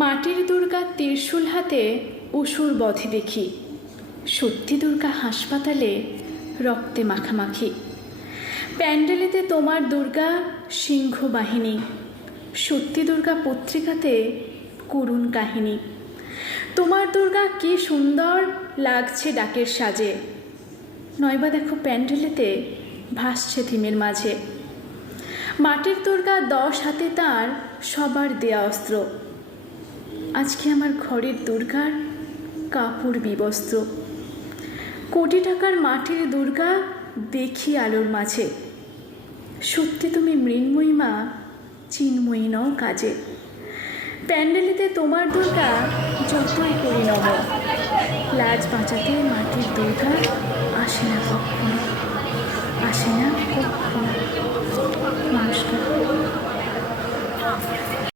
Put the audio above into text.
মাটির দুর্গা ত্রিশূল হাতে অসুর বধে দেখি, সত্যি দুর্গা হাসপাতালে রক্তে মাখামাখি। প্যান্ডেলেতে তোমার দুর্গা সিংহ বাহিনী, সত্যি দুর্গা পত্রিকাতে করুণ কাহিনী। তোমার দুর্গা কি সুন্দর লাগছে ডাকের সাজে, নয়বা দেখো প্যান্ডেলেতে ভাসছে থিমের মাঝে। মাটির দুর্গা 10 হাতে তার সবার দেয়া অস্ত্র, আজকে আমার ঘরের দুর্গার কাপড় বিবস্ত্র। কোটি টাকার মাটির দুর্গা দেখি আলোর মাঝে, সত্যি তুমি মৃন্ময়ী মা, চিন্ময়ী নও কাজে। প্যান্ডেলেতে তোমার দুর্গা যতই করি নম, লাজ বাঁচাতে মাটির দুর্গা আসে না কখনো, আসে না কখনো। নমস্কার।